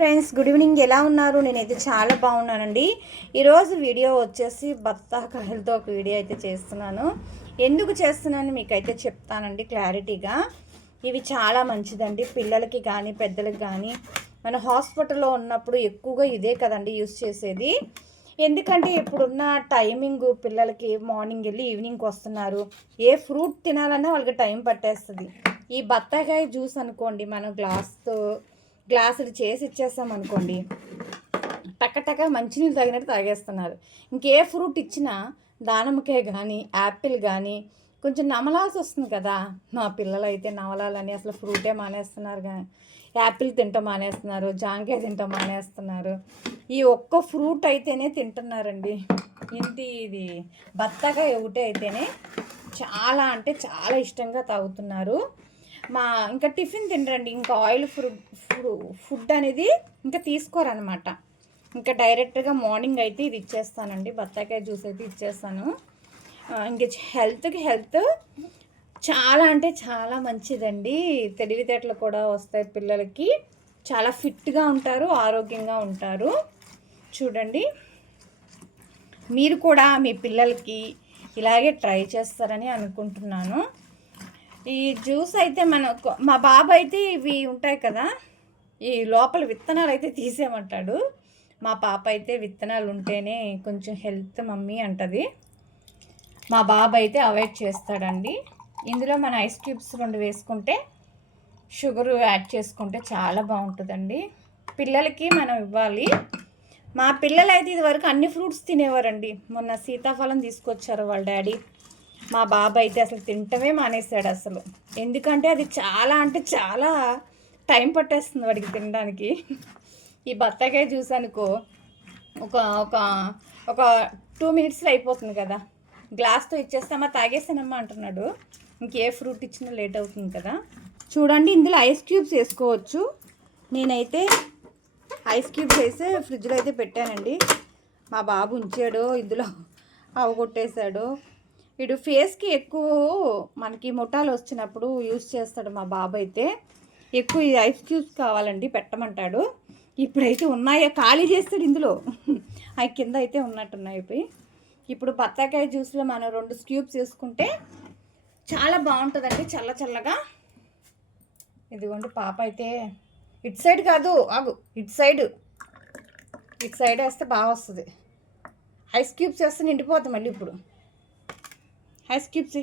Friends good evening. ఎలా ఉన్నారు? నేనైతే చాలా బాగున్నానండి. ఈరోజు వీడియో వచ్చేసి బత్తాకాయలతో ఒక వీడియో అయితే చేస్తున్నాను. ఎందుకు చేస్తున్నాను మీకైతే చెప్తానండి క్లారిటీగా. ఇవి చాలా మంచిదండి. పిల్లలకి కానీ పెద్దలకి కానీ మన హాస్పిటల్లో ఉన్నప్పుడు ఎక్కువగా ఇదే కదండి యూస్ చేసేది. ఎందుకంటే ఇప్పుడున్న టైమింగ్ పిల్లలకి మార్నింగ్ వెళ్ళి ఈవినింగ్కి వస్తున్నారు. ఏ ఫ్రూట్ తినాలన్నా వాళ్ళకి టైం పట్టేస్తుంది. ఈ బత్తాకాయ జ్యూస్ అనుకోండి మనం గ్లాస్తో గ్లాసులు చేసి ఇచ్చేస్తాం అనుకోండి. టక్క మంచినీళ్ళు తగినట్టు తాగేస్తున్నారు. ఇంకే ఫ్రూట్ ఇచ్చినా దానిమ్మకాయ కానీ యాపిల్ కానీ కొంచెం నమలాల్సి వస్తుంది కదా. మా పిల్లలు అయితే నమలాలని అసలు ఫ్రూటే మానేస్తున్నారు కానీ యాపిల్ తింటాం మానేస్తున్నారు జాంకాయ తింటాం మానేస్తున్నారు. ఈ ఒక్క ఫ్రూట్ అయితేనే తింటున్నారండి. ఇంటి ఇది? బత్తగా ఒకటే అయితేనే చాలా అంటే చాలా ఇష్టంగా తాగుతున్నారు. మా ఇంకా టిఫిన్ తినరండి. ఇంకా ఆయిల్ ఫుడ్ ఫుడ్ అనేది ఇంకా తీసుకోరనమాట ఇంకా డైరెక్ట్గా మార్నింగ్ అయితే ఇది ఇచ్చేస్తానండి. బత్తాకాయ జ్యూస్ అయితే ఇచ్చేస్తాను. ఇంకా ఇంక హెల్త్కి హెల్త్ చాలా అంటే చాలా మంచిదండి. తెలివితేటలు కూడా వస్తాయి పిల్లలకి. చాలా ఫిట్గా ఉంటారు ఆరోగ్యంగా ఉంటారు. చూడండి. మీరు కూడా మీ పిల్లలకి ఇలాగే ట్రై చేస్తారని అనుకుంటున్నాను. ఈ జ్యూస్ అయితే మన మా బాబు అయితే ఇవి ఉంటాయి కదా ఈ లోపల విత్తనాలు అయితే తీసేయమంటాడు. మా పాప అయితే విత్తనాలు ఉంటేనే కొంచెం హెల్త్ మమ్మీ అంటది. మా బాబు అయితే అవాయిడ్ చేస్తాడండి. ఇందులో మన ఐస్ క్యూబ్స్ రెండు వేసుకుంటే షుగర్ యాడ్ చేసుకుంటే చాలా బాగుంటుందండి. పిల్లలకి మనం ఇవ్వాలి. మా పిల్లలు అయితే ఇదివరకు అన్ని ఫ్రూట్స్ తినేవారండి. మొన్న సీతాఫలం తీసుకొచ్చారు వాళ్ళ డాడీ. మా బాబు అయితే అసలు తింటమే మానేశాడు అసలు. ఎందుకంటే అది చాలా అంటే చాలా టైం పట్టేస్తుంది వాడికి తినడానికి. ఈ బత్తాకాయ జ్యూస్ అనుకో ఒక ఒక ఒక టూ మినిట్స్లో అయిపోతుంది కదా. గ్లాస్తో ఇచ్చేస్తామా తాగేసానమ్మా అంటున్నాడు. ఇంకే ఫ్రూట్ ఇచ్చినా లేట్ అవుతుంది కదా. చూడండి ఇందులో ఐస్ క్యూబ్స్ వేసుకోవచ్చు. నేనైతే ఐస్ క్యూబ్స్ వేసి ఫ్రిడ్జ్లో అయితే పెట్టానండి. మా బాబు ఉంచాడు ఇందులో అవగొట్టేశాడు వీడు ఫేస్కి ఎక్కువ మనకి ముఠాలు వచ్చినప్పుడు యూస్ చేస్తాడు మా బాబు అయితే ఎక్కువ ఈ ఐస్ క్యూబ్స్ కావాలండి పెట్టమంటాడు. ఇప్పుడైతే ఉన్నాయో? ఖాళీ చేస్తాడు ఇందులో. అవి కింద అయితే ఉన్నట్టున్నాయి ఇవి. ఇప్పుడు బత్తాకాయ జ్యూస్లో మనం రెండు స్క్యూబ్స్ వేసుకుంటే చాలా బాగుంటుందండి చల్ల చల్లగా. ఇదిగోండి పాప అయితే ఇటు సైడ్ కాదు ఆగు ఇటు సైడ్. ఇటు సైడ్ వేస్తే బాగా వస్తుంది ఐస్ క్యూబ్స్ వేస్తే నిండిపోతుంది మళ్ళీ ఇప్పుడు. ఐస్ క్యూబ్స్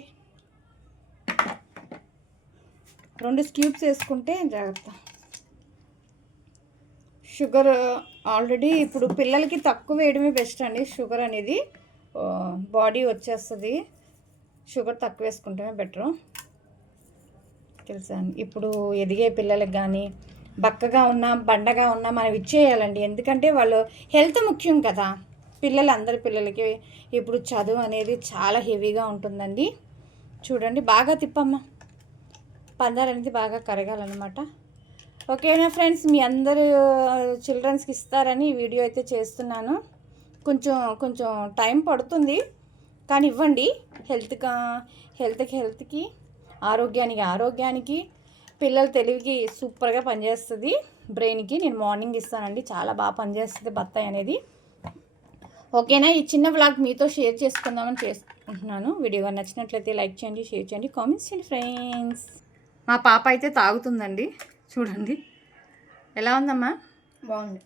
రెండు స్క్యూబ్స్ వేసుకుంటే జాగ్రత్త. షుగర్ ఆల్రెడీ ఇప్పుడు పిల్లలకి తక్కువ వేయడమే బెస్ట్ అండి. షుగర్ అనేది బాడీ వచ్చేస్తుంది. షుగర్ తక్కువ వేసుకుంటేనే బెటరు. తెలుసా అండి. ఇప్పుడు ఎదిగే పిల్లలకు కానీ బక్కగా ఉన్నా బండగా ఉన్నా మనం ఇచ్చేయాలండి. ఎందుకంటే వాళ్ళు హెల్త్ ముఖ్యం కదా. పిల్లలు అందరి పిల్లలకి ఇప్పుడు చదువు అనేది చాలా హెవీగా ఉంటుందండి. చూడండి బాగా తిప్పమ్మ. పందాలు అనేది బాగా కరగాలన్నమాట. ఓకేనా ఫ్రెండ్స్ మీ అందరు చిల్డ్రన్స్కి ఇస్తారని వీడియో అయితే చేస్తున్నాను. కొంచెం కొంచెం టైం పడుతుంది. కానీ ఇవ్వండి హెల్త్గా హెల్త్కి హెల్త్కి ఆరోగ్యానికి ఆరోగ్యానికి పిల్లల తెలివికి సూపర్గా పనిచేస్తుంది. బ్రెయిన్కి నేను మార్నింగ్ ఇస్తానండి. చాలా బాగా పనిచేస్తుంది బత్తాయి అనేది. ఓకేనా? ఈ చిన్న వ్లాగ్ మీతో షేర్ చేసుకుందామని చేసుకుంటున్నాను. వీడియో నచ్చినట్లయితే లైక్ చేయండి షేర్ చేయండి కామెంట్స్ చేయండి ఫ్రెండ్స్. మా పాప అయితే తాగుతుందండి. చూడండి. ఎలా ఉందమ్మా? బాగుంది.